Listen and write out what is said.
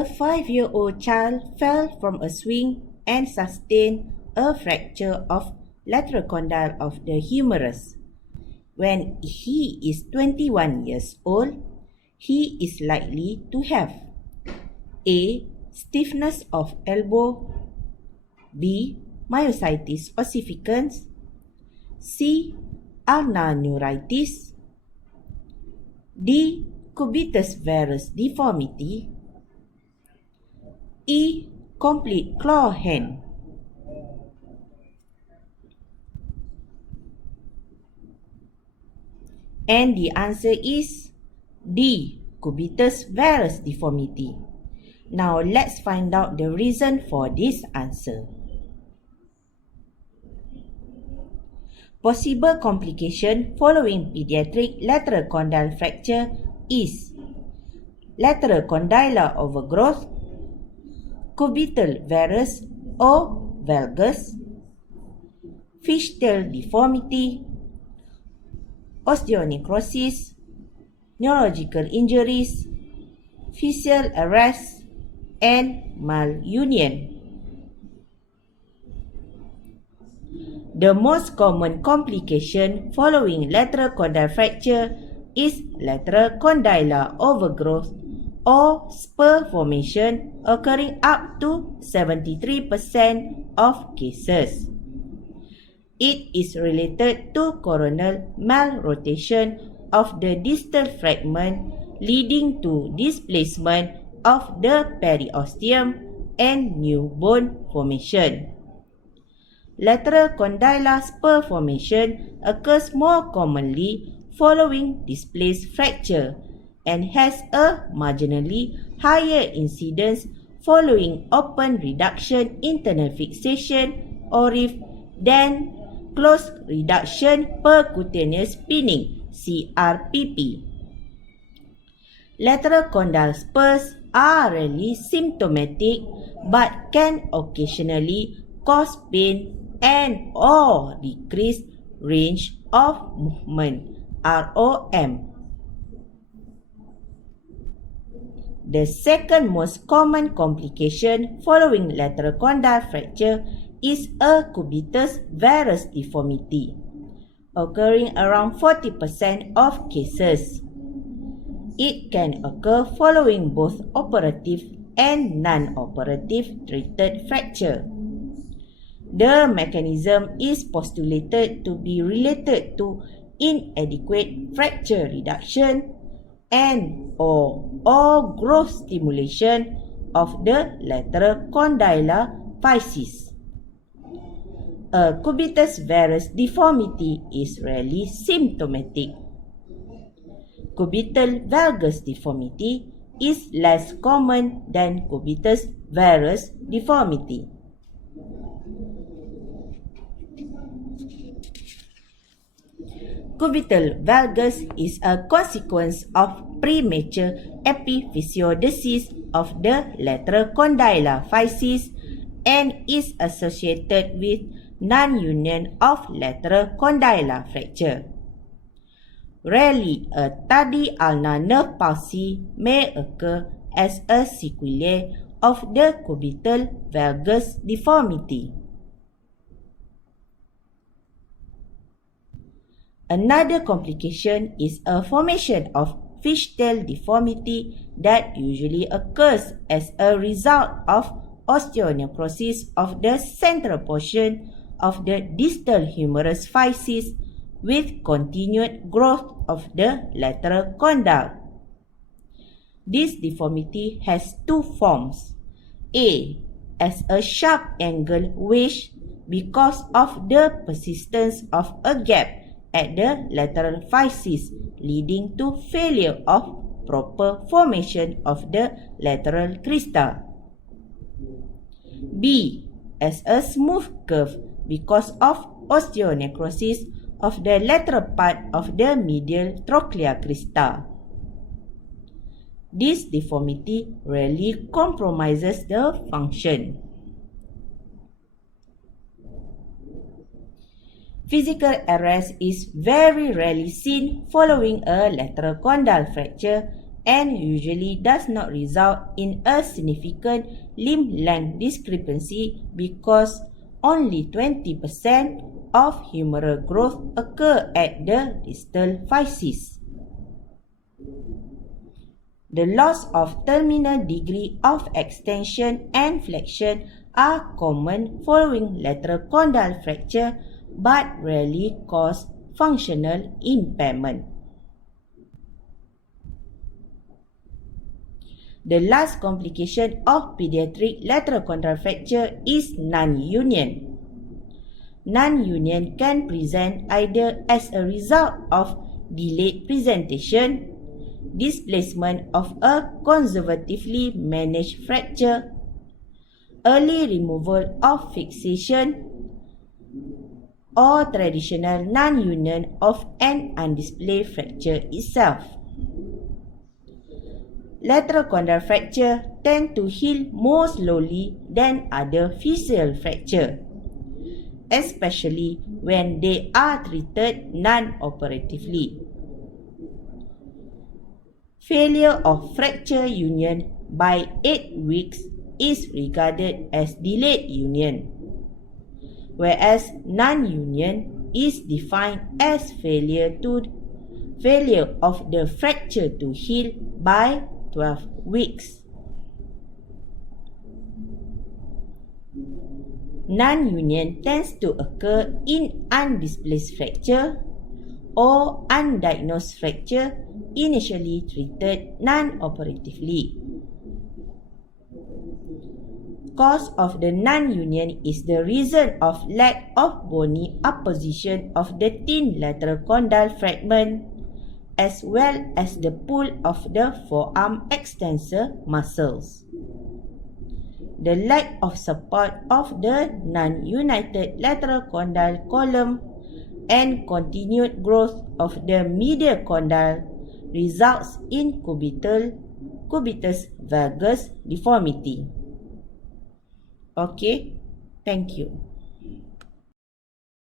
A 5-year-old child fell from a swing and sustained a fracture of lateral condyle of the humerus. When he is 21 years old, he is likely to have A. Stiffness of elbow, B. Myositis ossificans, C. Ulnar neuritis, D. Cubitus varus deformity, E. Complete claw hand. And the answer is D. Cubitus varus deformity. Now let's find out the reason for this answer. Possible complication following pediatric lateral condyle fracture is lateral condylar overgrowth, cubital varus or valgus, Fishtail deformity, Osteonecrosis, neurological injuries, Physeal arrest, and malunion. The most common complication following lateral condyle fracture is lateral condylar overgrowth or spur formation, occurring up to 73% of cases. It is related to coronal malrotation of the distal fragment, leading to displacement of the periosteum and new bone formation. Lateral condylar spur formation occurs more commonly following displaced fracture and has a marginally higher incidence following open reduction internal fixation or if than closed reduction percutaneous pinning CRPP. Lateral condyle spurs are rarely symptomatic but can occasionally cause pain and or decreased range of movement ROM. The second most common complication following lateral condyle fracture is a cubitus varus deformity, occurring around 40% of cases. It can occur following both operative and non-operative treated fracture. The mechanism is postulated to be related to inadequate fracture reduction and or growth stimulation of the lateral condylar physis. A cubitus varus deformity is rarely symptomatic. Cubital valgus deformity is less common than cubitus varus deformity. Cubital valgus is a consequence of premature epiphysiodesis of the lateral condylar physis and is associated with non-union of lateral condylar fracture. Rarely, a tardy ulnar nerve palsy may occur as a sequelae of the cubital valgus deformity. Another complication is a formation of fishtail deformity that usually occurs as a result of osteonecrosis of the central portion of the distal humerus physis with continued growth of the lateral condyle. This deformity has two forms. A. As a sharp angle wedge because of the persistence of a gap at the lateral physis, leading to failure of proper formation of the lateral crista. B. As a smooth curve because of osteonecrosis of the lateral part of the medial trochlear crista. This deformity rarely compromises the function. Physical arrest is very rarely seen following a lateral condyle fracture and usually does not result in a significant limb length discrepancy because only 20% of humeral growth occur at the distal physis. The loss of terminal degree of extension and flexion are common following lateral condyle fracture but rarely cause functional impairment. The last complication of pediatric lateral condyle fracture is non-union. Non-union can present either as a result of delayed presentation, displacement of a conservatively managed fracture, early removal of fixation, or traditional non-union of an undisplaced fracture itself. Lateral condyle fracture tend to heal more slowly than other physeal fracture, especially when they are treated non-operatively. Failure of fracture union by 8 weeks is regarded as delayed union, whereas non-union is defined as failure of the fracture to heal by 12 weeks. Non-union tends to occur in undisplaced fracture or undiagnosed fracture initially treated non-operatively. Cause of the non-union is the reason of lack of bony apposition of the thin lateral condyle fragment as well as the pull of the forearm extensor muscles. The lack of support of the non-united lateral condyle column and continued growth of the medial condyle results in cubitus valgus deformity. Okay, thank you.